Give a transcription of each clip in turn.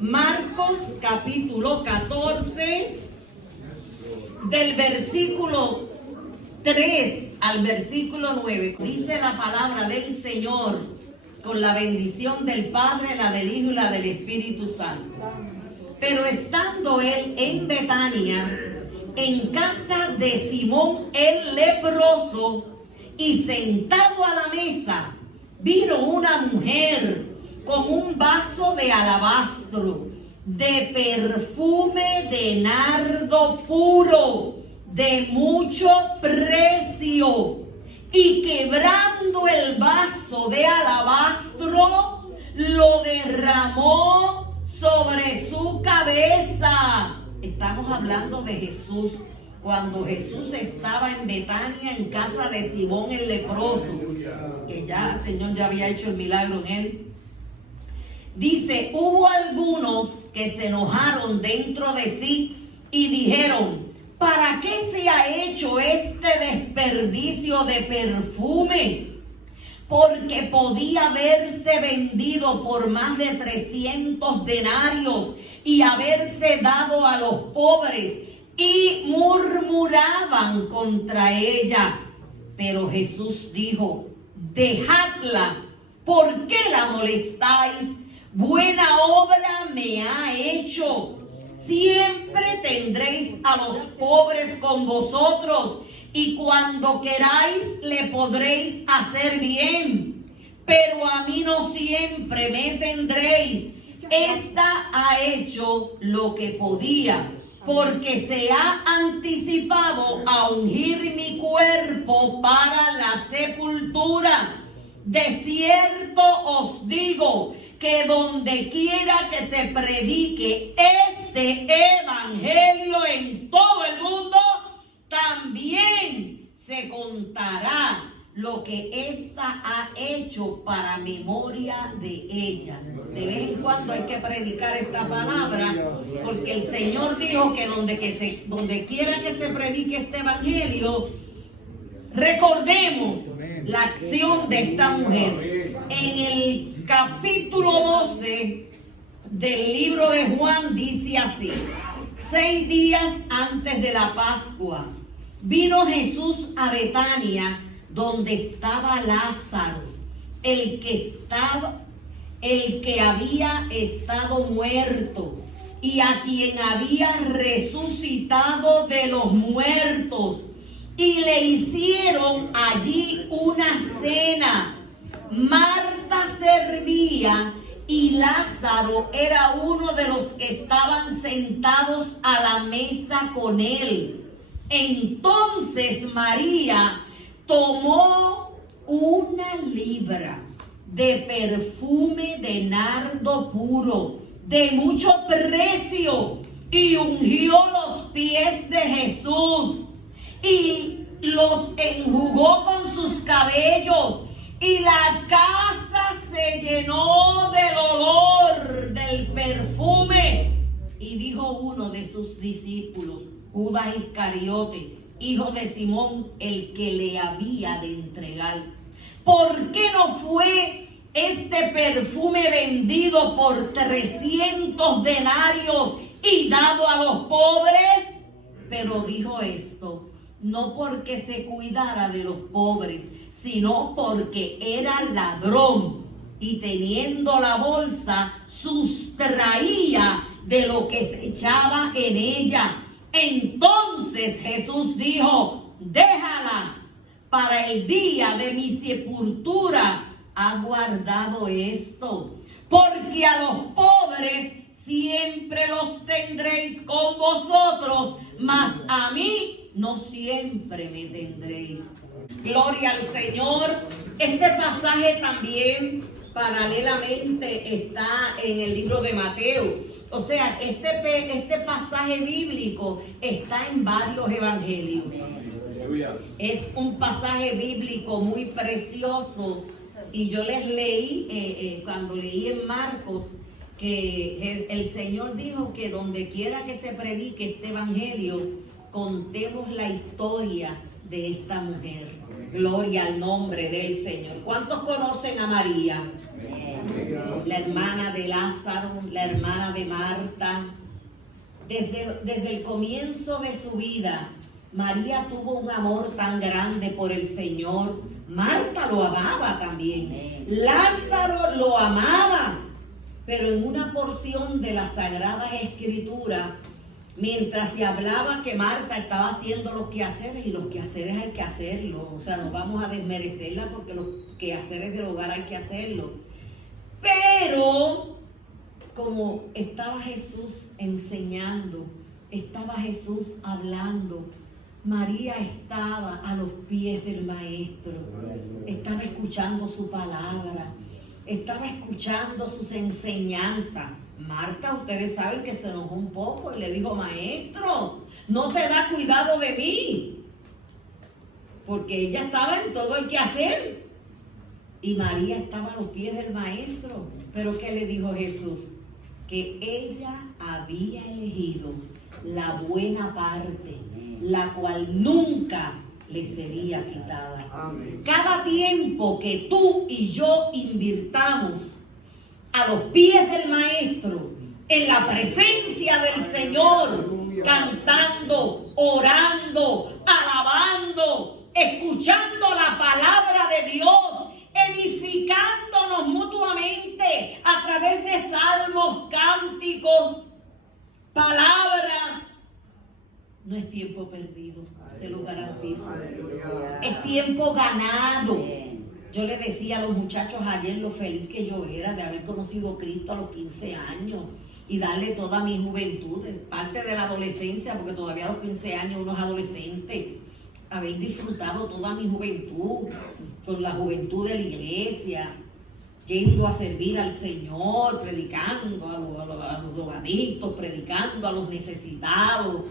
Marcos capítulo 14, del versículo 3 al versículo 9. Dice la palabra del Señor con la bendición del Padre, la del Hijo y la del Espíritu Santo. Pero estando él en Betania, en casa de Simón el leproso, y sentado a la mesa, vino una mujer con un vaso de alabastro, de perfume de nardo puro, de mucho precio, y quebrando el vaso de alabastro, lo derramó sobre su cabeza. Estamos hablando de Jesús, cuando Jesús estaba en Betania, en casa de Simón el leproso, que ya el Señor ya había hecho el milagro en él. Dice, hubo algunos que se enojaron dentro de sí y dijeron: ¿para qué se ha hecho este desperdicio de perfume? Porque podía haberse vendido por más de 300 denarios y haberse dado a los pobres. Y murmuraban contra ella. Pero Jesús dijo: dejadla, ¿por qué la molestáis? Buena obra me ha hecho. Siempre tendréis a los pobres con vosotros, y cuando queráis le podréis hacer bien, pero a mí no siempre me tendréis. Esta ha hecho lo que podía, porque se ha anticipado a ungir mi cuerpo para la sepultura. De cierto os digo que donde quiera que se predique este evangelio en todo el mundo, también se contará lo que ésta ha hecho para memoria de ella. De vez en cuando hay que predicar esta palabra, porque el Señor dijo que donde quiera que se predique este evangelio, recordemos la acción de esta mujer. En el capítulo 12 del libro de Juan dice así: 6 días antes de la Pascua, vino Jesús a Betania, donde estaba Lázaro, el que había estado muerto, y a quien había resucitado de los muertos. Y le hicieron allí una cena. Marta servía y Lázaro era uno de los que estaban sentados a la mesa con él. Entonces María tomó 1 libra de perfume de nardo puro, de mucho precio, y ungió los pies de Jesús, y los enjugó con sus cabellos, y la casa se llenó del olor del perfume. Y dijo uno de sus discípulos, Judas Iscariote, hijo de Simón, el que le había de entregar: ¿por qué no fue este perfume vendido por 300 denarios y dado a los pobres? Pero dijo esto no porque se cuidara de los pobres, sino porque era ladrón, y teniendo la bolsa sustraía de lo que se echaba en ella. Entonces Jesús dijo: déjala, para el día de mi sepultura ha guardado esto, porque a los pobres siempre los tendréis con vosotros, mas a mí no siempre me tendréis. Gloria al Señor. Este pasaje también paralelamente está en el libro de Mateo. O sea, este pasaje bíblico está en varios evangelios. Es un pasaje bíblico muy precioso. Y yo les leí, cuando leí en Marcos, que el Señor dijo que donde quiera que se predique este evangelio, contemos la historia de esta mujer. Gloria al nombre del Señor. ¿Cuántos conocen a María? La hermana de Lázaro, la hermana de Marta. Desde el comienzo de su vida, María tuvo un amor tan grande por el Señor. Marta lo amaba también. Lázaro lo amaba. Pero en una porción de las Sagradas Escrituras, mientras se hablaba que Marta estaba haciendo los quehaceres, y los quehaceres hay que hacerlo, o sea, no vamos a desmerecerla porque los quehaceres del hogar hay que hacerlo. Pero como estaba Jesús enseñando, estaba Jesús hablando, María estaba a los pies del Maestro, estaba escuchando su palabra, estaba escuchando sus enseñanzas. Marta, ustedes saben que se enojó un poco y le dijo: Maestro, no te da cuidado de mí, porque ella estaba en todo el quehacer y María estaba a los pies del Maestro. Pero ¿qué le dijo Jesús? Que ella había elegido la buena parte, la cual nunca le sería quitada. Amén. Cada tiempo que tú y yo invirtamos a los pies del Maestro, en la presencia del Señor, cantando, orando, alabando, escuchando la palabra de Dios, edificándonos mutuamente a través de salmos, cánticos, palabra, no es tiempo perdido, se lo garantizo. Es tiempo ganado. Yo le decía a los muchachos ayer lo feliz que yo era de haber conocido a Cristo a los 15 años y darle toda mi juventud, parte de la adolescencia, porque todavía a los 15 años uno es adolescente, haber disfrutado toda mi juventud, con la juventud de la iglesia, yendo a servir al Señor, predicando a los drogadictos, predicando a los necesitados,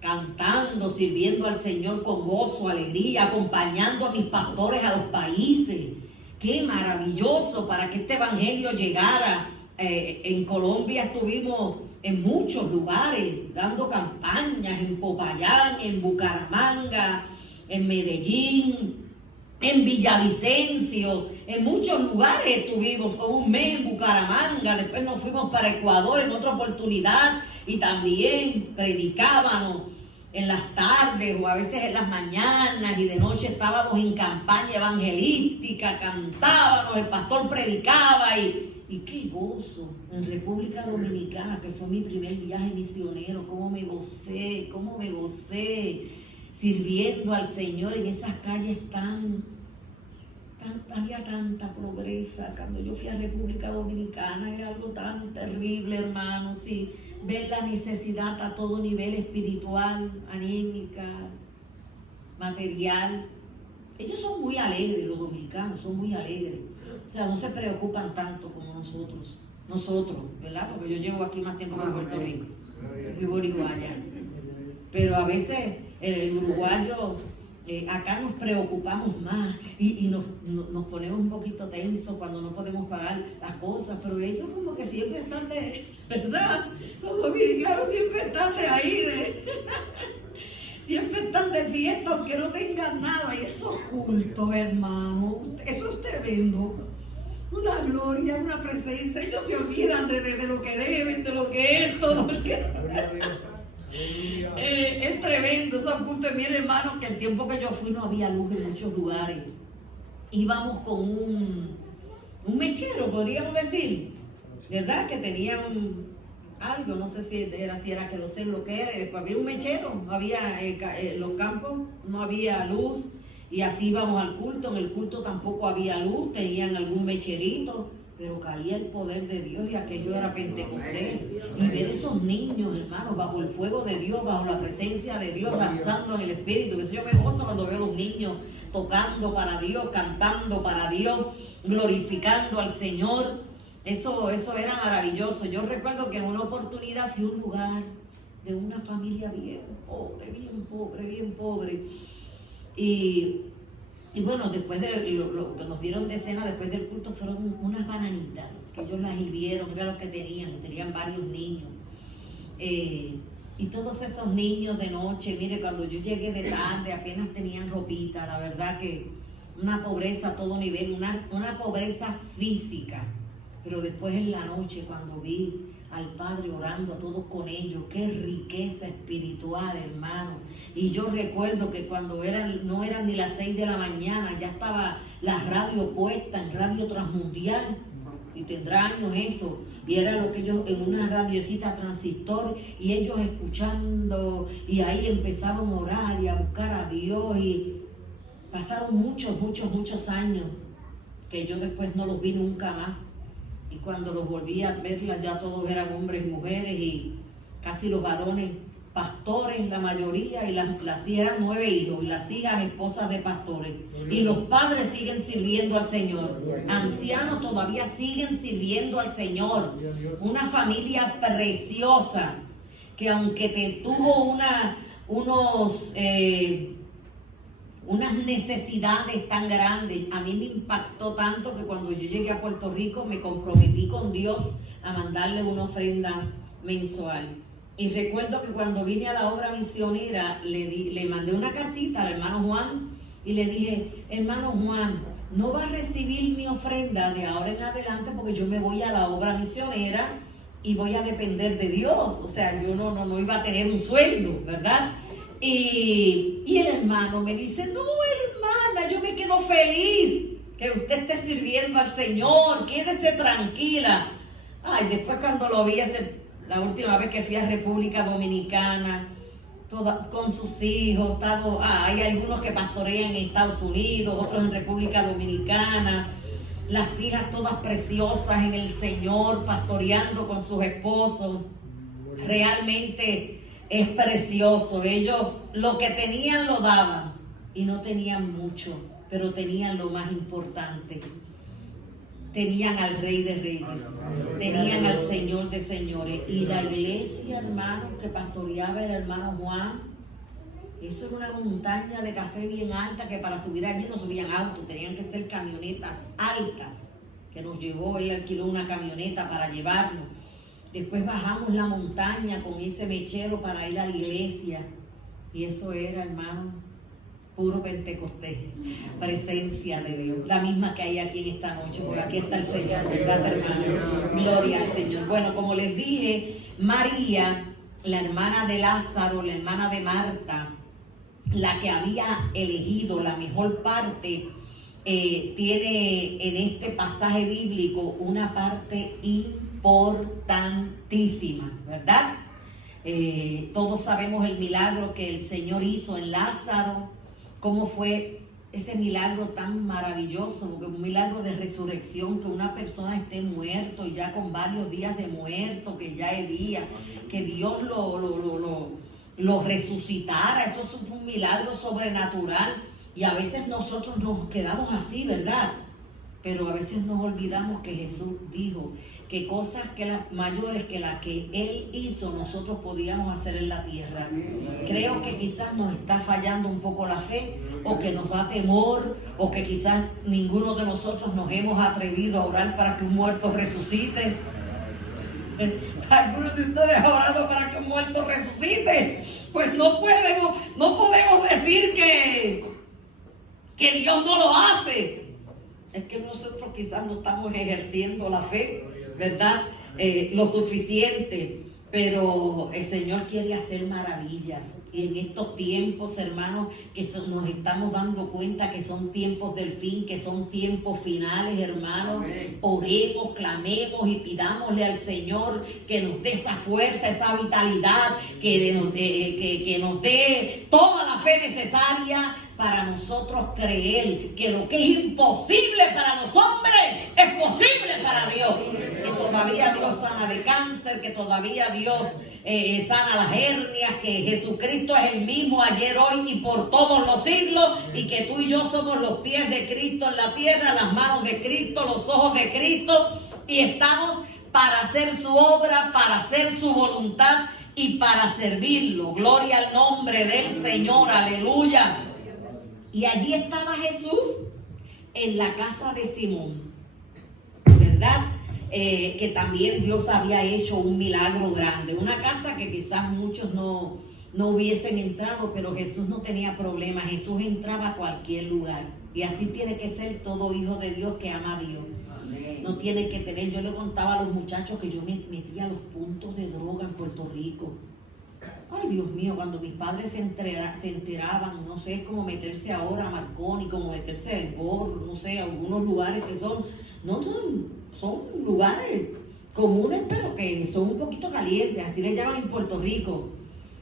cantando, sirviendo al Señor con gozo, alegría, acompañando a mis pastores a los países. Qué maravilloso para que este evangelio llegara. En Colombia estuvimos en muchos lugares dando campañas, en Popayán, en Bucaramanga, en Medellín, en Villavicencio, en muchos lugares estuvimos, con un mes en Bucaramanga. Después nos fuimos para Ecuador en otra oportunidad y también predicábamos en las tardes o a veces en las mañanas, y de noche estábamos en campaña evangelística, cantábamos, el pastor predicaba y qué gozo. En República Dominicana, que fue mi primer viaje misionero, cómo me gocé sirviendo al Señor en esas calles había tanta pobreza. Cuando yo fui a República Dominicana era algo tan terrible, hermanos, sí, ver la necesidad a todo nivel, espiritual, anímica, material. Ellos son muy alegres, los dominicanos son muy alegres, o sea, no se preocupan tanto como nosotros, ¿verdad? Porque yo llevo aquí más tiempo que en Puerto Rico, soy boricua, pero a veces el uruguayo, acá nos preocupamos más y nos ponemos un poquito tensos cuando no podemos pagar las cosas, pero ellos como que siempre están de, ¿verdad? Los dominicanos siempre están de ahí, siempre están de fiesta aunque no tengan nada. Y esos cultos, hermano, eso es tremendo. Una gloria, una presencia. Ellos se olvidan de lo que deben, de lo que es, todo lo que... es tremendo esos cultos. Miren, hermano, que el tiempo que yo fui no había luz en muchos lugares. Íbamos con un mechero, podríamos decir, ¿verdad? Que tenía algo, no sé si era queroseno, lo que era. Y después había un mechero, no había en los campos, no había luz, y así íbamos al culto. En el culto tampoco había luz, tenían algún mecherito, pero caía el poder de Dios y aquello era Pentecostés. Y ver esos niños, hermanos, bajo el fuego de Dios, bajo la presencia de Dios, danzando en el Espíritu. Eso yo me gozo cuando veo a los niños tocando para Dios, cantando para Dios, glorificando al Señor. Eso era maravilloso. Yo recuerdo que en una oportunidad fui a un lugar de una familia bien pobre. Y bueno, después de lo que nos dieron de cena después del culto fueron unas bananitas que ellos las hirvieron, era lo que tenían varios niños. Y todos esos niños de noche, mire, cuando yo llegué de tarde apenas tenían ropita, la verdad que una pobreza a todo nivel, una pobreza física. Pero después en la noche cuando vi al Padre orando a todos con ellos, qué riqueza espiritual, hermano. Y yo recuerdo que cuando no eran ni las 6 de la mañana, ya estaba la radio puesta en Radio Transmundial, y tendrá años eso, y era lo que ellos, en una radiocita transistor, y ellos escuchando, y ahí empezaron a orar y a buscar a Dios, y pasaron muchos años, que yo después no los vi nunca más. Y cuando los volví a verla, ya todos eran hombres y mujeres, y casi los varones pastores, la mayoría, y las hijas eran 9 hijos, y las hijas esposas de pastores. Y los padres siguen sirviendo al Señor. Ancianos todavía siguen sirviendo al Señor. Una familia preciosa, que aunque tuvo unas necesidades tan grandes, a mí me impactó tanto que cuando yo llegué a Puerto Rico me comprometí con Dios a mandarle una ofrenda mensual. Y recuerdo que cuando vine a la obra misionera le mandé una cartita al hermano Juan y le dije: hermano Juan, no va a recibir mi ofrenda de ahora en adelante porque yo me voy a la obra misionera y voy a depender de Dios. O sea, yo no iba a tener un sueldo, ¿verdad? Y el hermano me dice: no, hermana, yo me quedo feliz que usted esté sirviendo al Señor, quédese tranquila. Ay, después cuando lo vi la última vez que fui a República Dominicana, con sus hijos, hay algunos que pastorean en Estados Unidos, otros en República Dominicana, las hijas todas preciosas en el Señor, pastoreando con sus esposos. Realmente es precioso. Ellos lo que tenían lo daban, y no tenían mucho, pero tenían lo más importante. Tenían al Rey de Reyes, tenían al Señor de Señores. Y la iglesia, hermano, que pastoreaba el hermano Juan, eso era una montaña de café bien alta, que para subir allí no subían autos, tenían que ser camionetas altas, que nos llevó, él alquiló una camioneta para llevarnos. Después bajamos la montaña con ese mechero para ir a la iglesia, y eso era, hermano, puro Pentecostés, presencia de Dios, la misma que hay aquí en esta noche, porque aquí está el Señor, ¿verdad, hermano? Gloria al Señor. Bueno, como les dije, María, la hermana de Lázaro, la hermana de Marta, la que había elegido la mejor parte, tiene en este pasaje bíblico una parte importantísima, ¿verdad? Todos sabemos el milagro que el Señor hizo en Lázaro. Cómo fue ese milagro tan maravilloso, porque un milagro de resurrección, que una persona esté muerto y ya con varios días de muerto, que ya es día, que Dios lo resucitara. Eso fue un milagro sobrenatural, y a veces nosotros nos quedamos así, ¿verdad? Pero a veces nos olvidamos que Jesús dijo que cosas mayores que las que Él hizo, nosotros podíamos hacer en la tierra. Creo que quizás nos está fallando un poco la fe, o que nos da temor, o que quizás ninguno de nosotros nos hemos atrevido a orar para que un muerto resucite. Algunos de ustedes han orado para que un muerto resucite. Pues no podemos decir que Dios no lo hace. Es que nosotros quizás no estamos ejerciendo la fe, ¿verdad? Lo suficiente, pero el Señor quiere hacer maravillas. Y en estos tiempos, hermanos, que nos estamos dando cuenta que son tiempos del fin, que son tiempos finales, hermanos, oremos, clamemos y pidámosle al Señor que nos dé esa fuerza, esa vitalidad, que nos dé toda la fe necesaria para nosotros creer que lo que es imposible para los hombres es posible para Dios. Que todavía Dios sana de cáncer, que todavía Dios sana las hernias, que Jesucristo es el mismo ayer, hoy y por todos los siglos, y que tú y yo somos los pies de Cristo en la tierra, las manos de Cristo, los ojos de Cristo, y estamos para hacer su obra, para hacer su voluntad y para servirlo. Gloria al nombre del Señor, aleluya. Y allí estaba Jesús en la casa de Simón, ¿verdad? que también Dios había hecho un milagro grande. Una casa que quizás muchos no hubiesen entrado, pero Jesús no tenía problema. Jesús entraba a cualquier lugar. Y así tiene que ser todo hijo de Dios que ama a Dios. No tiene que tener, yo le contaba a los muchachos que yo me metía a los puntos de droga en Puerto Rico. Ay, Dios mío, cuando mis padres se enteraban, no sé, cómo meterse ahora a Marconi, como meterse a El Bor, no sé, algunos lugares que son lugares comunes, pero que son un poquito calientes, así le llaman en Puerto Rico.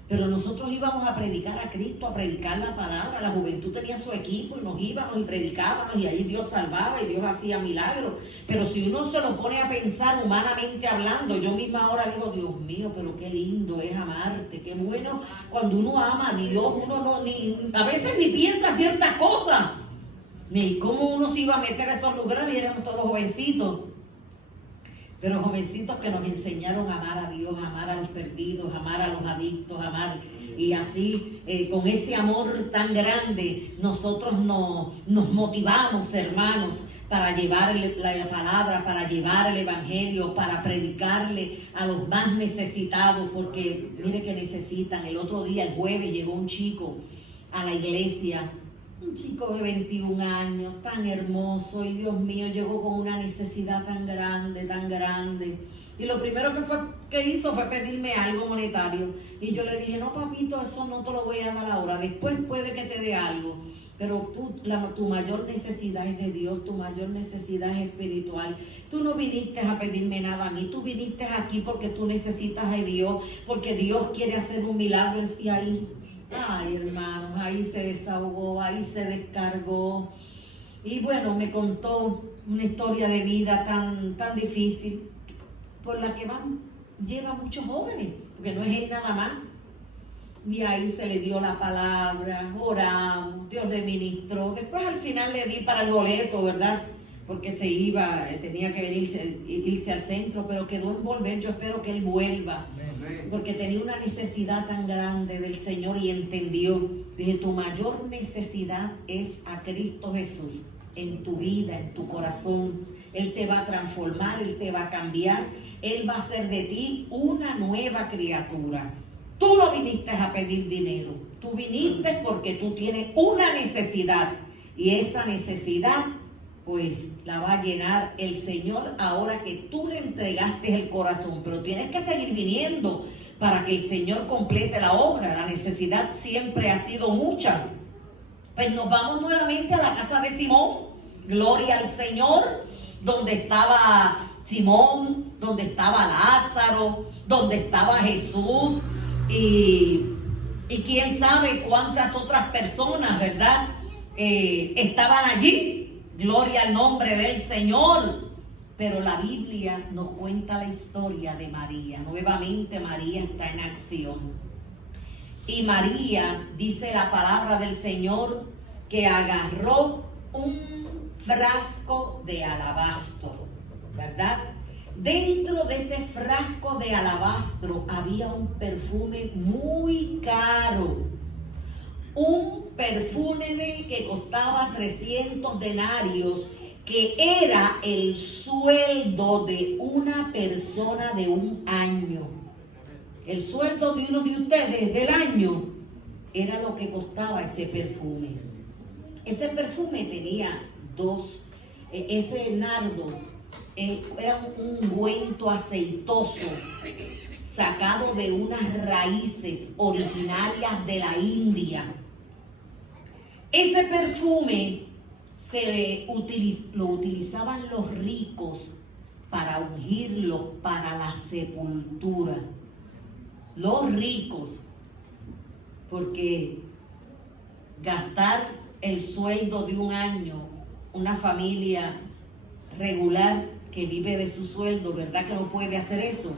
Pero nosotros íbamos a predicar a Cristo, a predicar la palabra. La juventud tenía su equipo y nos íbamos y predicábamos y ahí Dios salvaba y Dios hacía milagros. Pero si uno se lo pone a pensar humanamente hablando, yo misma ahora digo, Dios mío, pero qué lindo es amarte, qué bueno cuando uno ama a Dios, uno a veces ni piensa ciertas cosas. Ni cómo uno se iba a meter a esos lugares y éramos todos jovencitos. Pero jovencitos que nos enseñaron a amar a Dios, a amar a los perdidos, a amar a los adictos, a amar. Y así, con ese amor tan grande, nosotros nos motivamos, hermanos, para llevarle la palabra, para llevar el evangelio, para predicarle a los más necesitados, porque mire que necesitan. El otro día, el jueves, llegó un chico a la iglesia. Un chico de 21 años, tan hermoso, y Dios mío, llegó con una necesidad tan grande, tan grande. Y lo primero que hizo fue pedirme algo monetario. Y yo le dije, no, papito, eso no te lo voy a dar ahora, después puede que te dé algo. Pero tu mayor necesidad es de Dios, tu mayor necesidad es espiritual. Tú no viniste a pedirme nada a mí, tú viniste aquí porque tú necesitas de Dios, porque Dios quiere hacer un milagro. Y ahí... ay, hermanos, ahí se desahogó, ahí se descargó. Y bueno, me contó una historia de vida tan difícil, por la que lleva muchos jóvenes, porque no es él nada más. Y ahí se le dio la palabra, oramos, Dios le ministró. Después al final le di para el boleto, ¿verdad? Porque tenía que irse al centro, pero quedó en volver. Yo espero que él vuelva, porque tenía una necesidad tan grande del Señor y entendió. Dije, tu mayor necesidad es a Cristo Jesús en tu vida, en tu corazón. Él te va a transformar, Él te va a cambiar, Él va a hacer de ti una nueva criatura. Tú no viniste a pedir dinero, tú viniste porque tú tienes una necesidad, y esa necesidad pues la va a llenar el Señor ahora que tú le entregaste el corazón. Pero tienes que seguir viniendo para que el Señor complete la obra. La necesidad siempre ha sido mucha. Pues nos vamos nuevamente a la casa de Simón. Gloria al Señor. Donde estaba Simón, donde estaba Lázaro, donde estaba Jesús y quién sabe cuántas otras personas, ¿verdad? Estaban allí. Gloria al nombre del Señor. Pero la Biblia nos cuenta la historia de María. Nuevamente María está en acción. Y María, dice la palabra del Señor, que agarró un frasco de alabastro, ¿verdad? Dentro de ese frasco de alabastro había un perfume muy caro. Un perfume que costaba 300 denarios, que era el sueldo de una persona de un año. El sueldo de uno de ustedes del año era lo que costaba ese perfume. Ese perfume tenía ese nardo era un ungüento aceitoso sacado de unas raíces originarias de la India. Ese perfume lo utilizaban los ricos para ungirlos para la sepultura. Los ricos, porque gastar el sueldo de un año, una familia regular que vive de su sueldo, ¿verdad que no puede hacer eso?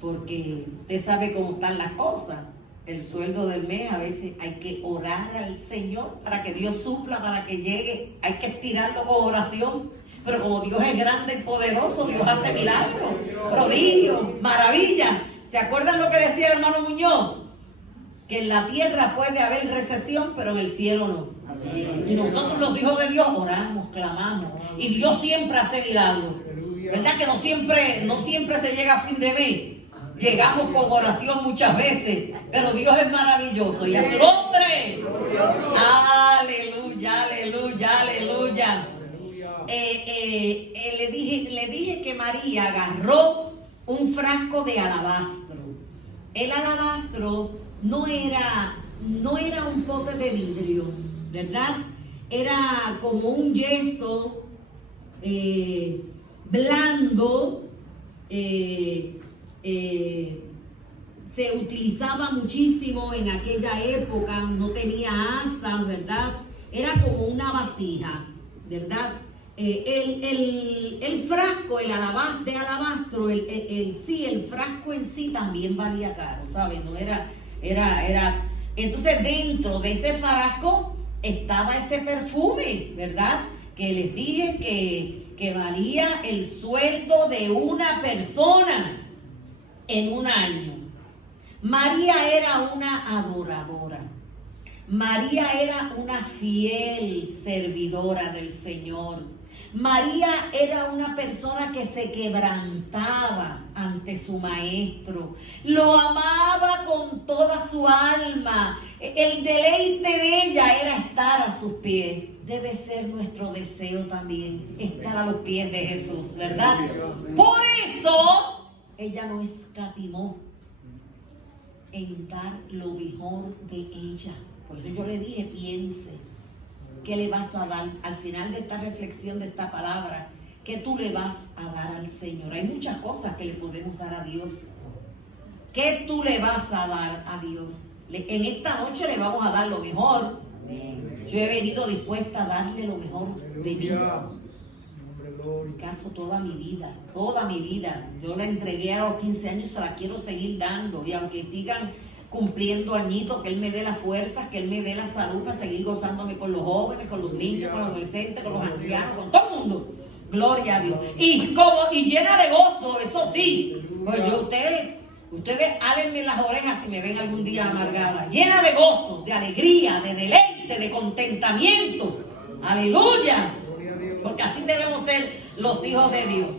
Porque usted sabe cómo están las cosas. El sueldo del mes, a veces hay que orar al Señor para que Dios supla, para que llegue. Hay que estirarlo con oración. Pero como Dios es grande y poderoso, Dios hace milagros, prodigios, maravillas. ¿Se acuerdan lo que decía el hermano Muñoz? Que en la tierra puede haber recesión, pero en el cielo no. Y nosotros los hijos de Dios oramos, clamamos. Y Dios siempre hace milagros. ¿Verdad que no siempre se llega a fin de mes? Llegamos con oración muchas veces, pero Dios es maravilloso y a su nombre. Aleluya, aleluya, aleluya. Le dije que María agarró un frasco de alabastro. El alabastro no era un pote de vidrio, ¿verdad? Era como un yeso blando. Se utilizaba muchísimo en aquella época, no tenía asas, ¿verdad? Era como una vasija, ¿verdad? El frasco, de alabastro, el frasco en sí también valía caro, ¿sabes? No era. Entonces dentro de ese frasco estaba ese perfume, ¿verdad? Que les dije que valía el sueldo de una persona en un año. María era una adoradora. María era una fiel servidora del Señor. María era una persona que se quebrantaba ante su maestro. Lo amaba con toda su alma. El deleite de ella era estar a sus pies. Debe ser nuestro deseo también, estar a los pies de Jesús, ¿verdad? Por eso ella no escatimó en dar lo mejor de ella. Por eso yo le dije, piense, ¿qué le vas a dar? Al final de esta reflexión, de esta palabra, ¿qué tú le vas a dar al Señor? Hay muchas cosas que le podemos dar a Dios. ¿Qué tú le vas a dar a Dios? En esta noche le vamos a dar lo mejor. Yo he venido dispuesta a darle lo mejor de mí. En caso, toda mi vida. Yo la entregué a los 15 años, se la quiero seguir dando. Y aunque sigan cumpliendo añitos, que Él me dé las fuerzas, que Él me dé la salud para seguir gozándome con los jóvenes, con los niños, con los adolescentes, con los ancianos, con todo el mundo. Gloria a Dios. Y llena de gozo, eso sí. Pues ustedes álenme las orejas si me ven algún día amargada. Llena de gozo, de alegría, de deleite, de contentamiento. Aleluya. Porque así debemos ser los hijos de Dios.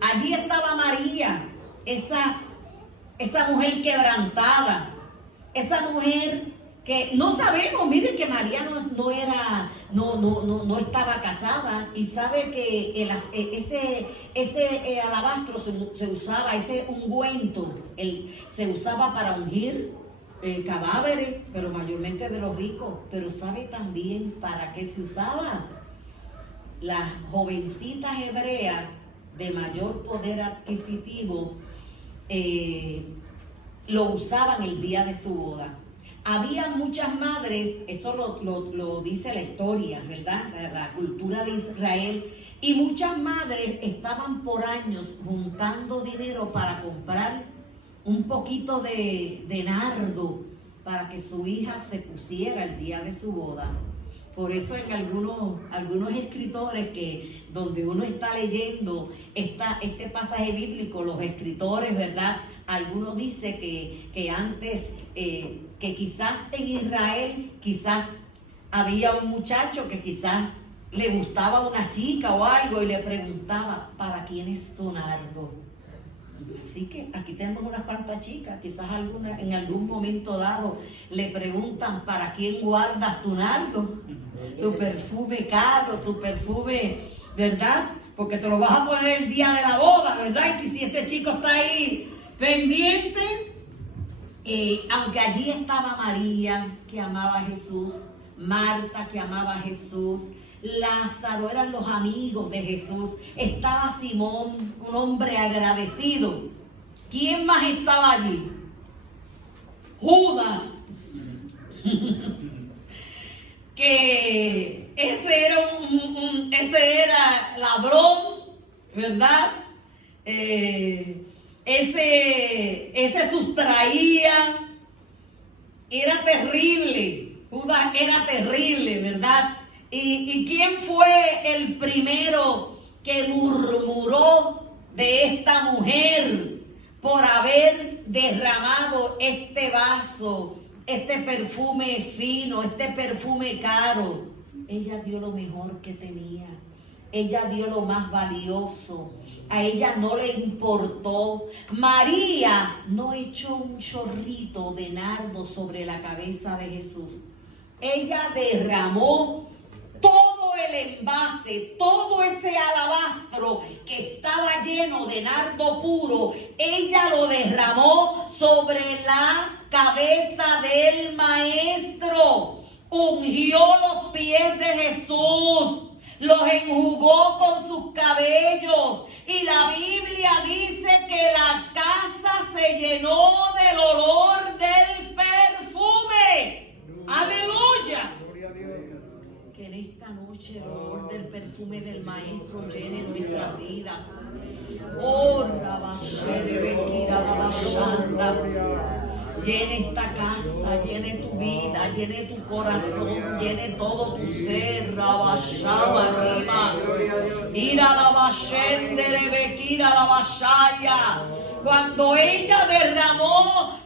Allí estaba María, esa mujer quebrantada, esa mujer que no sabemos, mire que María no estaba casada, y sabe que ese alabastro se usaba, ese ungüento, se usaba para ungir cadáveres, pero mayormente de los ricos. Pero sabe también para qué se usaba. Las jovencitas hebreas de mayor poder adquisitivo lo usaban el día de su boda. Había muchas madres, eso lo dice la historia, ¿verdad? La cultura de Israel. Y muchas madres estaban por años juntando dinero para comprar un poquito de nardo para que su hija se pusiera el día de su boda. Por eso en algunos escritores donde uno está leyendo este pasaje bíblico, los escritores, ¿verdad? Algunos dicen que antes, que quizás en Israel, quizás había un muchacho que quizás le gustaba una chica o algo y le preguntaba, ¿para quién es tu nardo? Así que aquí tenemos unas cuantas chicas, quizás en algún momento dado le preguntan, ¿para quién guardas tu nardo? Tu perfume caro, tu perfume, ¿verdad? Porque te lo vas a poner el día de la boda, ¿verdad? Y que si ese chico está ahí pendiente, aunque allí estaba María, que amaba a Jesús, Marta, que amaba a Jesús, Lázaro, eran los amigos de Jesús, estaba Simón, un hombre agradecido. ¿Quién más estaba allí? Judas, que ese era ladrón, ¿verdad? Ese sustraía, era terrible. Judas era terrible, ¿verdad? ¿Y quién fue el primero que murmuró de esta mujer por haber derramado este vaso, este perfume fino, este perfume caro? Ella dio lo mejor que tenía. Ella dio lo más valioso. A ella no le importó. María no echó un chorrito de nardo sobre la cabeza de Jesús. Ella derramó todo el envase, todo ese alabastro que estaba lleno de nardo puro. Ella lo derramó sobre la cabeza del maestro. Ungió los pies de Jesús. Los enjugó con sus cabellos. Y la Biblia dice que la casa se llenó del olor del perfume. ¡Aleluya! Que en esta noche el olor del perfume del Maestro llene nuestras vidas. Oh, llene esta casa, llene tu vida, llene tu corazón, llene todo tu ser. Cuando ella derramó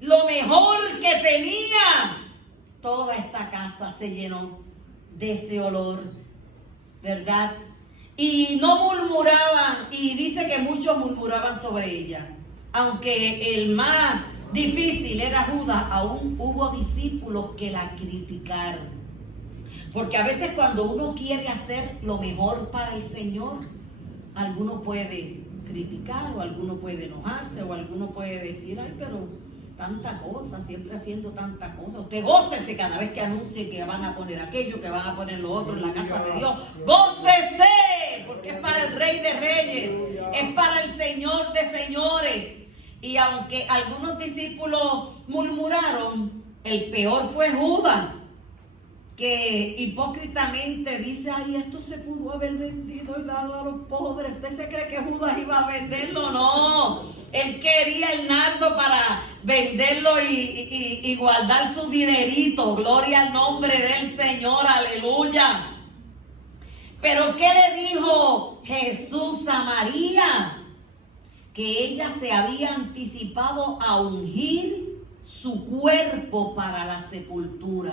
lo mejor que tenía, toda esa casa se llenó de ese olor, ¿verdad? Y no murmuraban, y dice que muchos murmuraban sobre ella. Aunque el más difícil era Judas, aún hubo discípulos que la criticaron. Porque a veces cuando uno quiere hacer lo mejor para el Señor, alguno puede criticar, o alguno puede enojarse, o alguno puede decir, ay, pero tanta cosa, siempre haciendo tanta cosa. Usted gócese cada vez que anuncie que van a poner aquello, que van a poner lo otro en la casa de Dios. ¡Gócese! Porque es para el Rey de Reyes, es para el Señor de Señores. Y aunque algunos discípulos murmuraron, el peor fue Judas, que hipócritamente dice, ay, esto se pudo haber vendido y dado a los pobres. ¿Usted se cree que Judas iba a venderlo? No, él quería el nardo para venderlo y guardar su dinerito. Gloria al nombre del Señor, aleluya. Pero ¿qué le dijo Jesús a María? Que ella se había anticipado a ungir su cuerpo para la sepultura.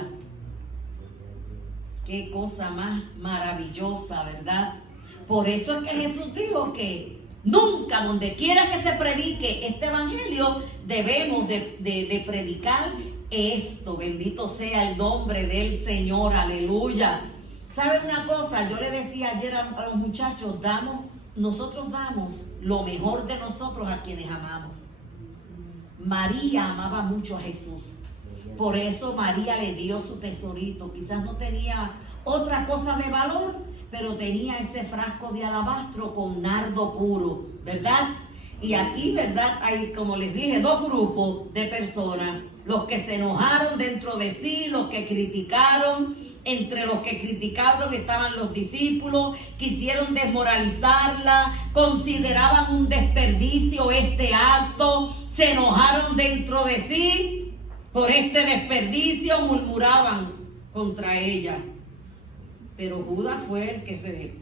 Qué cosa más maravillosa, ¿verdad? Por eso es que Jesús dijo que nunca, donde quiera que se predique este evangelio, debemos de predicar esto. Bendito sea el nombre del Señor, aleluya. ¿Saben una cosa? Yo le decía ayer a los muchachos, nosotros damos lo mejor de nosotros a quienes amamos. María amaba mucho a Jesús. Por eso María le dio su tesorito. Quizás no tenía otra cosa de valor, pero tenía ese frasco de alabastro con nardo puro, ¿verdad? Y aquí, ¿verdad? Hay, como les dije, dos grupos de personas. Los que se enojaron dentro de sí, los que criticaron. Entre los que criticaron estaban los discípulos, quisieron desmoralizarla, consideraban un desperdicio este acto, se enojaron dentro de sí por este desperdicio, murmuraban contra ella. Pero Judas fue el que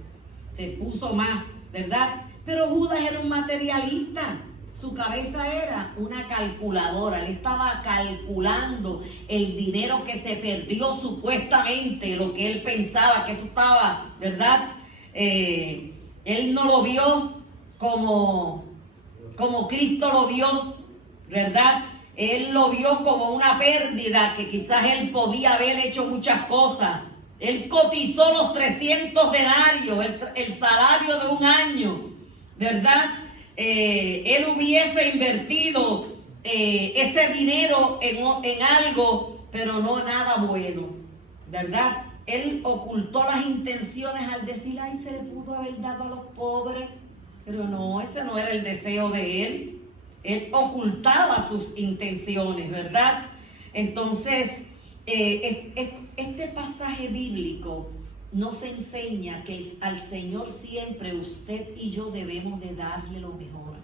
se puso más, ¿verdad? Pero Judas era un materialista. Su cabeza era una calculadora. Él estaba calculando el dinero que se perdió supuestamente, lo que él pensaba que eso estaba, ¿verdad? Él no lo vio como Cristo lo vio, ¿verdad? Él lo vio como una pérdida, que quizás él podía haber hecho muchas cosas. Él cotizó los 300 denarios, el salario de un año, ¿verdad? Él hubiese invertido ese dinero en algo, pero no nada bueno, ¿verdad? Él ocultó las intenciones al decir, ay, se le pudo haber dado a los pobres, pero no, ese no era el deseo de él. Él ocultaba sus intenciones, ¿verdad? Entonces, este pasaje bíblico nos enseña que al Señor siempre usted y yo debemos de darle lo mejor.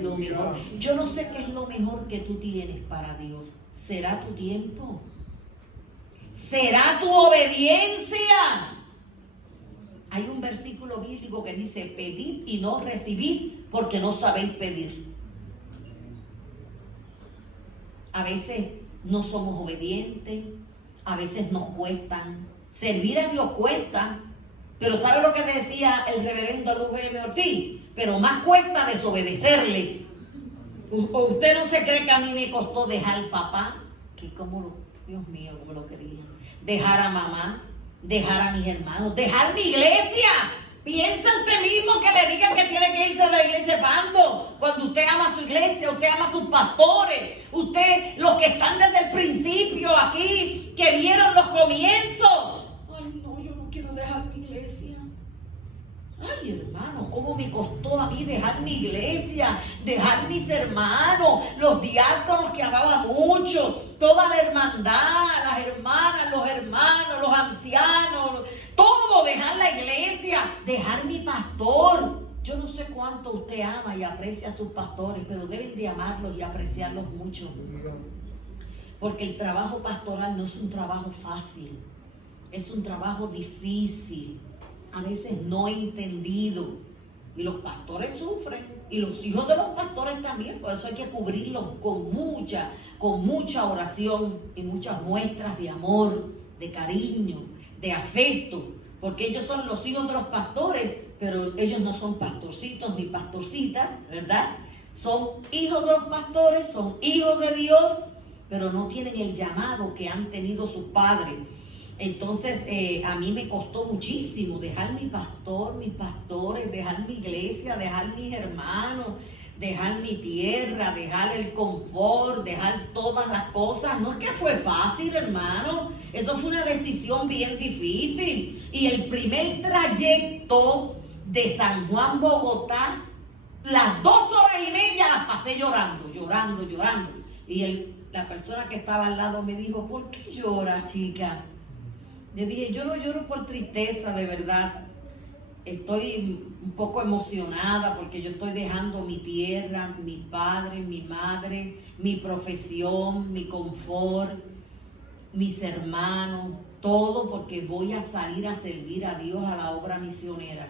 Lo mejor. Yo no sé qué es lo mejor que tú tienes para Dios. ¿Será tu tiempo? ¿Será tu obediencia? Hay un versículo bíblico que dice, pedid y no recibís porque no sabéis pedir. A veces no somos obedientes, a veces nos cuestan Servir a Dios cuesta, pero ¿sabe lo que decía el reverendo Luz M. Ortiz? Pero más cuesta desobedecerle. ¿O usted no se cree que a mí me costó dejar al papá? Que Dios mío, como lo quería. Dejar a mamá, dejar a mis hermanos, dejar mi iglesia. Piensa usted mismo que le digan que tiene que irse de la iglesia cuando usted ama su iglesia, usted ama a sus pastores, usted, los que están desde el principio aquí, que vieron los comienzos. Ay, no, yo no quiero dejar mi iglesia. Ay, hermano, cómo me costó a mí dejar mi iglesia, dejar mis hermanos, los diáconos que amaba mucho, toda la hermandad, las hermanas, los hermanos, los ancianos, todo, dejar la iglesia, dejar mi pastor. Yo no sé cuánto usted ama y aprecia a sus pastores, pero deben de amarlos y apreciarlos mucho. Porque el trabajo pastoral no es un trabajo fácil, es un trabajo difícil, a veces no entendido. Y los pastores sufren, y los hijos de los pastores también, por eso hay que cubrirlos con mucha oración y muchas muestras de amor, de cariño, de afecto, porque ellos son los hijos de los pastores, pero ellos no son pastorcitos ni pastorcitas, ¿verdad? Son hijos de los pastores, son hijos de Dios, pero no tienen el llamado que han tenido sus padres. Entonces a mí me costó muchísimo dejar mi pastor, mis pastores, dejar mi iglesia, dejar mis hermanos, dejar mi tierra, dejar el confort, dejar todas las cosas. No es que fue fácil, hermano, eso fue una decisión bien difícil. Y el primer trayecto de San Juan, Bogotá, las 2 horas y media las pasé llorando. Y la persona que estaba al lado me dijo, ¿por qué lloras, chica? Le dije, yo no lloro por tristeza, de verdad. Estoy un poco emocionada porque yo estoy dejando mi tierra, mi padre, mi madre, mi profesión, mi confort, mis hermanos, todo porque voy a salir a servir a Dios, a la obra misionera,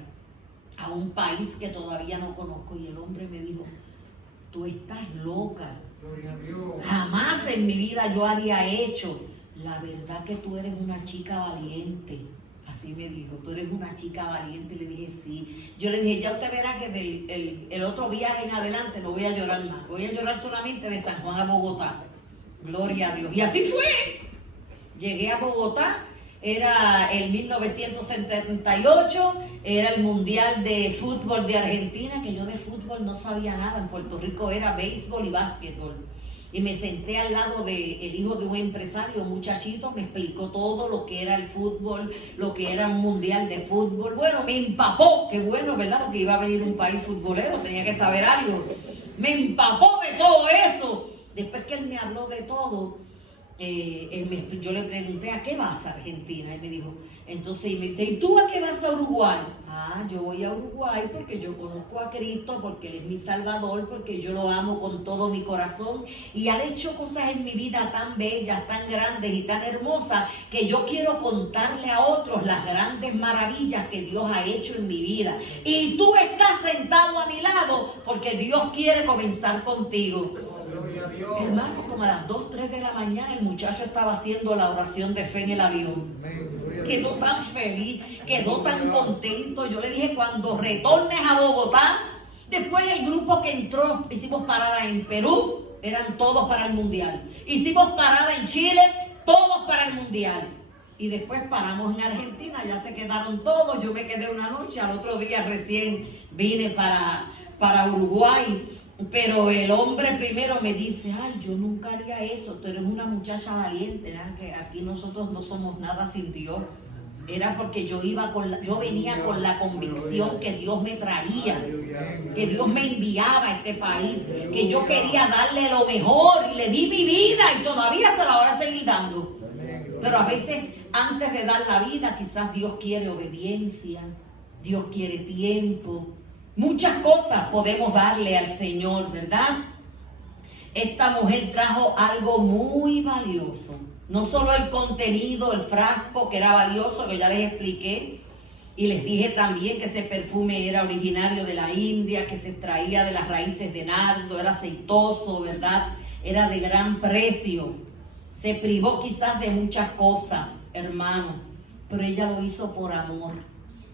a un país que todavía no conozco. Y el hombre me dijo, tú estás loca. Jamás en mi vida yo había hecho. La verdad que tú eres una chica valiente. Así me dijo, tú eres una chica valiente. Le dije, sí. Yo le dije, ya usted verá que el otro viaje en adelante no voy a llorar más. Voy a llorar solamente de San Juan a Bogotá. Gloria a Dios. Y así fue. Llegué a Bogotá. Era el 1978, era el Mundial de Fútbol de Argentina, que yo de fútbol no sabía nada. En Puerto Rico era béisbol y básquetbol. Y me senté al lado del hijo de un empresario, un muchachito, me explicó todo lo que era el fútbol, lo que era un mundial de fútbol. Bueno, me empapó, qué bueno, ¿verdad? Porque iba a venir un país futbolero, tenía que saber algo. Me empapó de todo eso. Después que él me habló de todo, yo le pregunté, ¿a qué vas a Argentina? Y me dijo, entonces, y me dice, ¿y tú a qué vas a Uruguay? Ah, yo voy a Uruguay porque yo conozco a Cristo, porque Él es mi Salvador, porque yo lo amo con todo mi corazón y ha hecho cosas en mi vida tan bellas, tan grandes y tan hermosas que yo quiero contarle a otros las grandes maravillas que Dios ha hecho en mi vida. Y tú estás sentado a mi lado porque Dios quiere comenzar contigo. Hermano, como a las 2, 3 de la mañana el muchacho estaba haciendo la oración de fe en el avión. Quedó tan feliz, quedó tan contento. Yo le dije, cuando retornes a Bogotá, después el grupo que entró, hicimos parada en Perú, eran todos para el mundial. Hicimos parada en Chile, todos para el mundial. Y después paramos en Argentina, ya se quedaron todos. Yo me quedé una noche, al otro día recién vine para Uruguay. Pero el hombre primero me dice, ay, yo nunca haría eso, tú eres una muchacha valiente, ¿verdad? Que aquí nosotros no somos nada sin Dios. Era porque yo venía con la convicción que Dios me traía, que Dios me enviaba a este país, que yo quería darle lo mejor y le di mi vida y todavía se la voy a seguir dando. Pero a veces antes de dar la vida quizás Dios quiere obediencia, Dios quiere tiempo. Muchas cosas podemos darle al Señor, ¿verdad? Esta mujer trajo algo muy valioso. No solo el contenido, el frasco que era valioso, que ya les expliqué. Y les dije también que ese perfume era originario de la India, que se extraía de las raíces de nardo, era aceitoso, ¿verdad? Era de gran precio. Se privó quizás de muchas cosas, hermano. pero ella lo hizo por amor,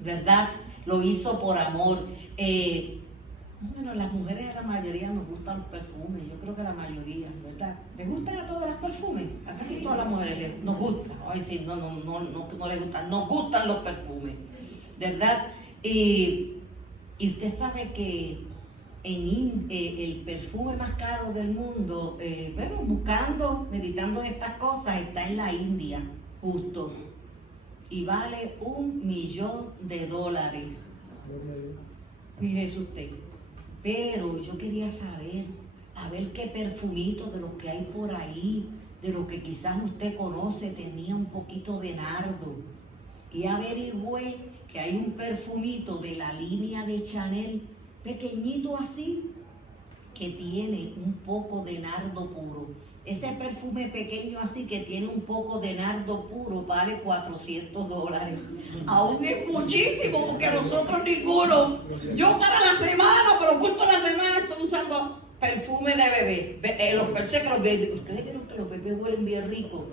¿verdad? Lo hizo por amor. Bueno, las mujeres a la mayoría nos gustan los perfumes, yo creo que la mayoría, ¿verdad? ¿Les gustan a todas las perfumes? A casi todas las mujeres nos gustan. Ay, sí, no les gustan, nos gustan los perfumes, ¿verdad? Y usted sabe que el perfume más caro del mundo, bueno, buscando, meditando en estas cosas, está en la India, justo, y vale $1 millón. Fíjese usted. Pero yo quería saber, a ver qué perfumito de los que hay por ahí, de los que quizás usted conoce, tenía un poquito de nardo. Y averigüé que hay un perfumito de la línea de Chanel, pequeñito así, que tiene un poco de nardo puro. Ese perfume pequeño así que tiene un poco de nardo puro vale $400. Aún es muchísimo porque nosotros ninguno. Yo para la semana, por oculto la semana, estoy usando perfume de bebé. Ustedes vieron que los bebés huelen bien rico.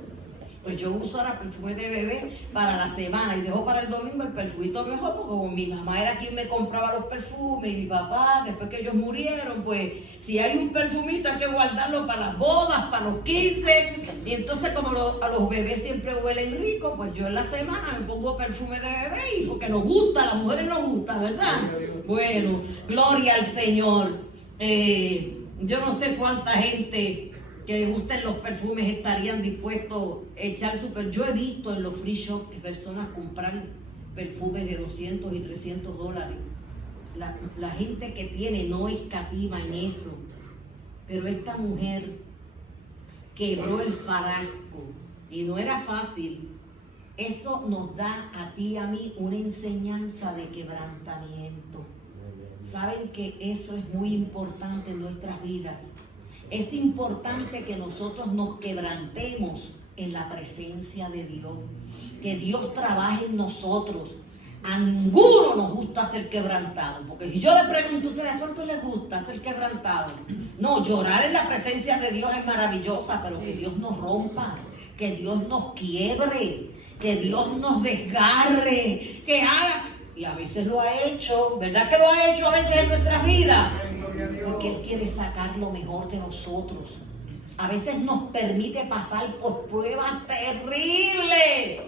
Pues yo uso ahora perfume de bebé para la semana y dejo para el domingo el perfumito mejor, porque como mi mamá era quien me compraba los perfumes y mi papá, después que ellos murieron, pues si hay un perfumito hay que guardarlo para las bodas, para los 15, y entonces como a los bebés siempre huelen rico, pues yo en la semana me pongo perfume de bebé, y porque nos gusta, a las mujeres nos gusta, ¿verdad? Bueno, gloria al Señor. Yo no sé cuánta gente que les gusten los perfumes estarían dispuestos a echar yo he visto en los free shop personas comprar perfumes de $200 y $300. La gente que tiene no escatima en eso, pero esta mujer quebró el frasco y no era fácil. Eso nos da a ti y a mí una enseñanza de quebrantamiento. Saben que eso es muy importante en nuestras vidas. Es importante que nosotros nos quebrantemos en la presencia de Dios, que Dios trabaje en nosotros. A ninguno nos gusta ser quebrantado, porque si yo le pregunto a ustedes, ¿a cuánto les gusta ser quebrantado? No, llorar en la presencia de Dios es maravillosa, pero que Dios nos rompa, que Dios nos quiebre, que Dios nos desgarre, que haga, y a veces lo ha hecho, ¿verdad que lo ha hecho a veces en nuestras vidas? Porque Él quiere sacar lo mejor de nosotros. A veces nos permite pasar por pruebas terribles.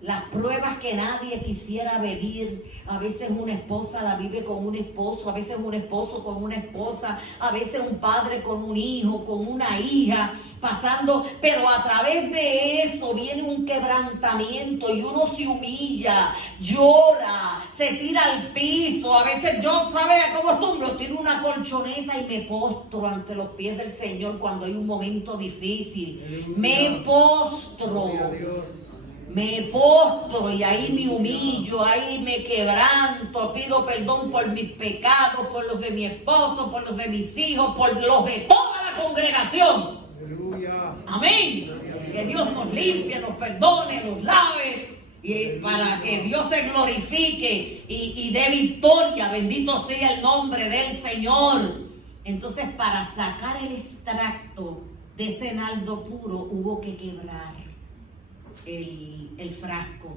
Las pruebas que nadie quisiera vivir. A veces una esposa la vive con un esposo, a veces un esposo con una esposa, a veces un padre con un hijo, con una hija, pasando, pero a través de eso viene un quebrantamiento y uno se humilla, llora, se tira al piso. A veces yo, ¿sabes cómo acostumbro? Tiro una colchoneta y me postro ante los pies del Señor cuando hay un momento difícil. Me postro. Me postro y ahí me humillo, ahí me quebranto, pido perdón por mis pecados, por los de mi esposo, por los de mis hijos, por los de toda la congregación. Aleluya. Amén. Que Dios nos limpie, nos perdone, nos lave, y para que Dios se glorifique y dé victoria. Bendito sea el nombre del Señor. Entonces, para sacar el extracto de ese nardo puro, hubo que quebrar el frasco,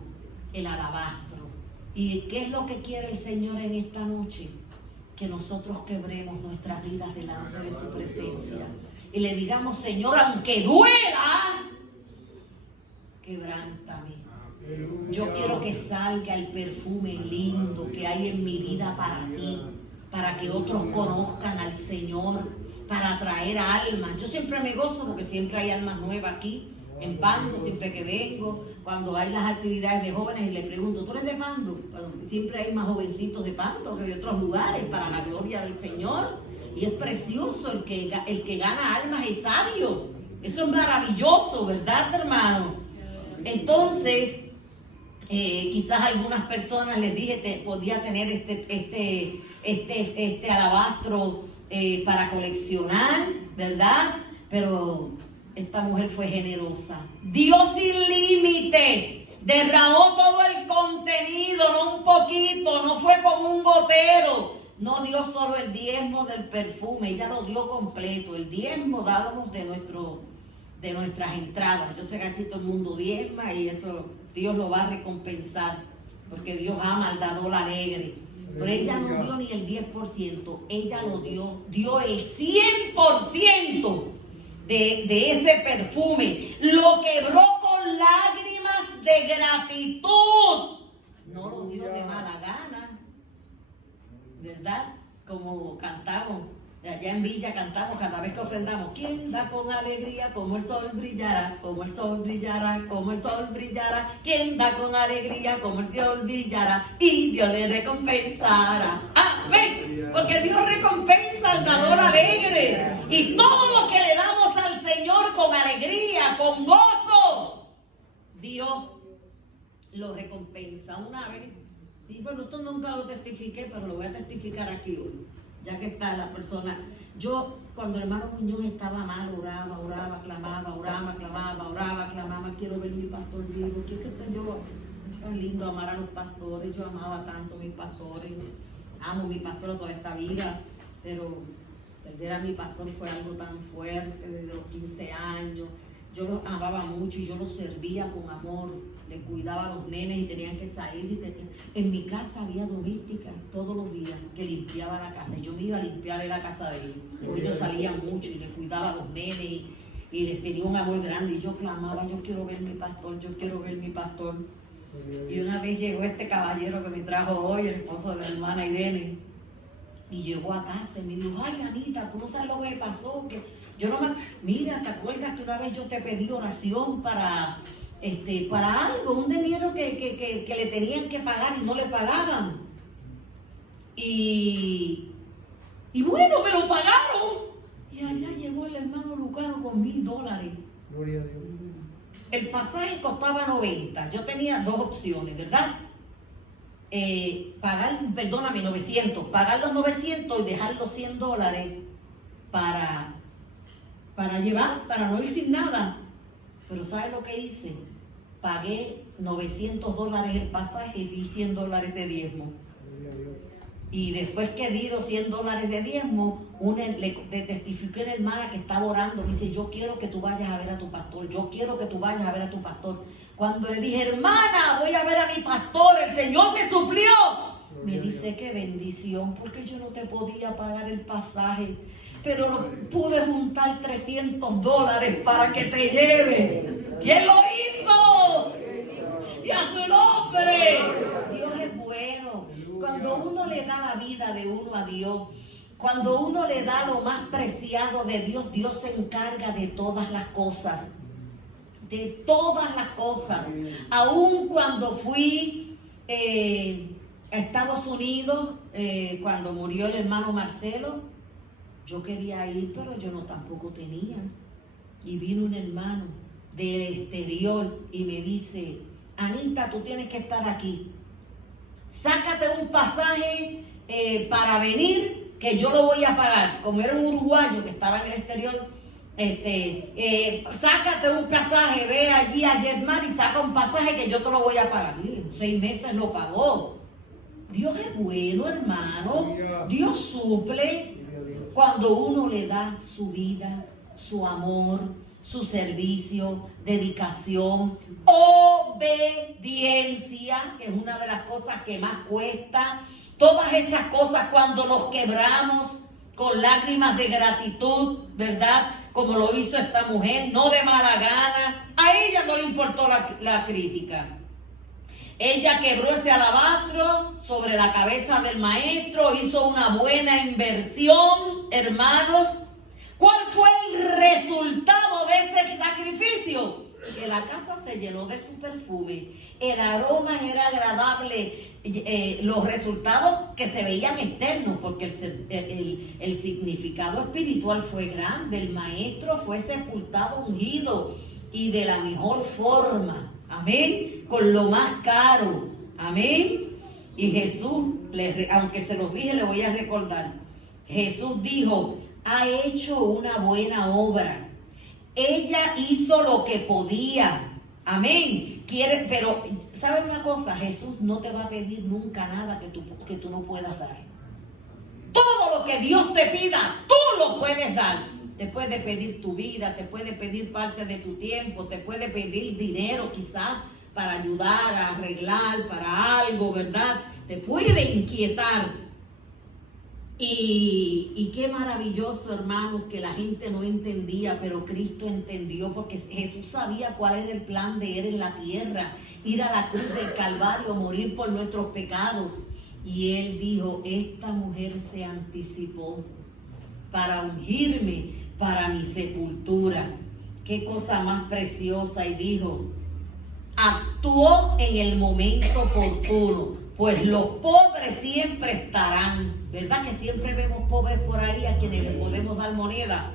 el alabastro. ¿Y qué es lo que quiere el Señor en esta noche? Que nosotros quebremos nuestras vidas delante de su presencia y le digamos: Señor, aunque duela, quebrántame. Yo quiero que salga el perfume lindo que hay en mi vida para ti, para que otros conozcan al Señor, para atraer almas. Yo siempre me gozo porque siempre hay almas nuevas aquí en Pando, siempre que vengo, cuando hay las actividades de jóvenes y le pregunto: ¿tú eres de Pando? Bueno, siempre hay más jovencitos de Pando que de otros lugares, para la gloria del Señor. Y es precioso, el que gana almas es sabio. Eso es maravilloso, ¿verdad, hermano? Entonces, quizás algunas personas les dije podía tener este alabastro para coleccionar, ¿verdad? Pero esta mujer fue generosa. Dios sin límites derramó todo el contenido, no un poquito, no fue con un gotero. No dio solo el diezmo del perfume, ella lo dio completo. El diezmo dábamos de de nuestras entradas. Yo sé que aquí todo el mundo diezma y eso Dios lo va a recompensar, porque Dios ama al dador alegre. Pero ella no dio ni el 10%, ella lo dio el 100% de ese perfume. Lo quebró con lágrimas de gratitud. No lo dio de mala gana, ¿verdad? Como cantamos, allá en Villa cantamos cada vez que ofrendamos. ¿Quién da con alegría como el sol brillará? Como el sol brillará, como el sol brillará. ¿Quién da con alegría como el sol brillará? Y Dios le recompensará. Amén. Porque Dios recompensa al dador alegre. Y todo lo que le damos al Señor con alegría, con gozo, Dios lo recompensa. Una vez, y bueno, esto nunca lo testifiqué, pero lo voy a testificar aquí hoy, ya que está la persona. Yo, cuando el hermano Muñoz estaba mal, oraba, clamaba, quiero ver mi pastor vivo. ¿Qué es que yo? Es tan lindo amar a los pastores, yo amaba tanto a mis pastores, amo a mi pastor toda esta vida, pero perder a mi pastor fue algo tan fuerte desde los 15 años. Yo los amaba mucho y yo los servía con amor, les cuidaba a los nenes y tenían que salir. En mi casa había doméstica todos los días que limpiaba la casa y yo me iba a limpiarle la casa de ellos. Ellos salían mucho y les cuidaba a los nenes y les tenía un amor grande y yo clamaba, yo quiero ver mi pastor, yo quiero ver mi pastor. Y una vez llegó este caballero que me trajo hoy, el esposo de la hermana Irene, y llegó a casa y me dijo, ay Anita, tú no sabes lo que me pasó, que yo no me... Mira, ¿te acuerdas que una vez yo te pedí oración para algo, un dinero que le tenían que pagar y no le pagaban? Y bueno, me lo pagaron. Y allá llegó el hermano Lucano con $1,000. Gloria a Dios. El pasaje costaba 90. Yo tenía dos opciones, ¿verdad? Pagar 900. Pagar los 900 y dejar los $100 para llevar, para no ir sin nada. Pero ¿sabes lo que hice? Pagué $900 el pasaje y di $100 de diezmo. Y después que di los $100 de diezmo, le testificó una hermana que estaba orando. Me dice, yo quiero que tú vayas a ver a tu pastor. Yo quiero que tú vayas a ver a tu pastor. Cuando le dije, hermana, voy a ver a mi pastor, el Señor me suplió. Me dice, qué bendición, porque yo no te podía pagar el pasaje, pero pude juntar $300 para que te lleve. ¿Quién lo hizo? Y a su nombre. Dios es bueno. Cuando uno le da la vida de uno a Dios, cuando uno le da lo más preciado de Dios, Dios se encarga de todas las cosas. De todas las cosas. Aún cuando fui a Estados Unidos, cuando murió el hermano Marcelo, yo quería ir, pero yo no tampoco tenía. Y vino un hermano del exterior y me dice, Anita, tú tienes que estar aquí. Sácate un pasaje para venir, que yo lo voy a pagar. Como era un uruguayo que estaba en el exterior, sácate un pasaje, ve allí a Jetmar y saca un pasaje que yo te lo voy a pagar. Y en 6 meses lo pagó. Dios es bueno, hermano. Dios suple cuando uno le da su vida, su amor, su servicio, dedicación, obediencia, que es una de las cosas que más cuesta. Todas esas cosas cuando nos quebramos con lágrimas de gratitud, ¿verdad? Como lo hizo esta mujer, no de mala gana. A ella no le importó la crítica. Ella quebró ese alabastro sobre la cabeza del maestro, hizo una buena inversión, hermanos. ¿Cuál fue el resultado de ese sacrificio? Que la casa se llenó de su perfume, el aroma era agradable, los resultados que se veían externos, porque el significado espiritual fue grande. El maestro fue sepultado ungido y de la mejor forma, amén, con lo más caro, amén. Y Jesús, aunque se los dije, le voy a recordar, Jesús dijo, ha hecho una buena obra. Ella hizo lo que podía. Amén. Pero, ¿sabe una cosa? Jesús no te va a pedir nunca nada que tú no puedas dar. Todo lo que Dios te pida, tú lo puedes dar. Te puede pedir tu vida, te puede pedir parte de tu tiempo, te puede pedir dinero quizás para ayudar, a arreglar, para algo, ¿verdad? Te puede inquietar. Y qué maravilloso, hermanos, que la gente no entendía, pero Cristo entendió, porque Jesús sabía cuál era el plan de Él en la tierra, ir a la cruz del Calvario, morir por nuestros pecados. Y Él dijo, esta mujer se anticipó para ungirme para mi sepultura. Qué cosa más preciosa. Y dijo, actuó en el momento oportuno, pues los pobres siempre estarán. ¿Verdad que siempre vemos pobres por ahí a quienes le podemos dar moneda?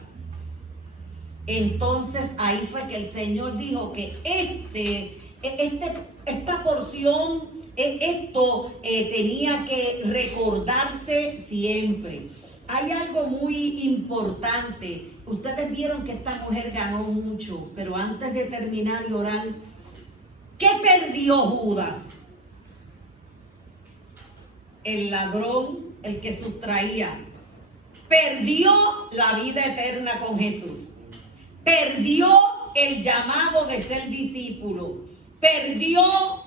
Entonces ahí fue que el Señor dijo que esta porción, esto tenía que recordarse siempre. Hay algo muy importante. Ustedes vieron que esta mujer ganó mucho, pero antes de terminar y orar, ¿qué perdió Judas? El ladrón, el que sustraía. Perdió la vida eterna con Jesús. Perdió el llamado de ser discípulo. Perdió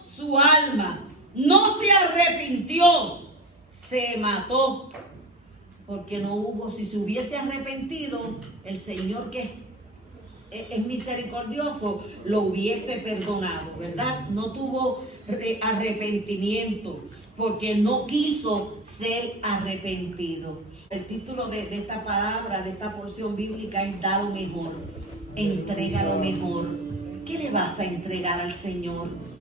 su alma. No se arrepintió. Se mató. Porque no hubo, si se hubiese arrepentido, el Señor que es misericordioso, lo hubiese perdonado, ¿verdad? No tuvo arrepentimiento, porque no quiso ser arrepentido. El título de esta palabra, de esta porción bíblica es da lo mejor, entrega lo mejor. ¿Qué le vas a entregar al Señor?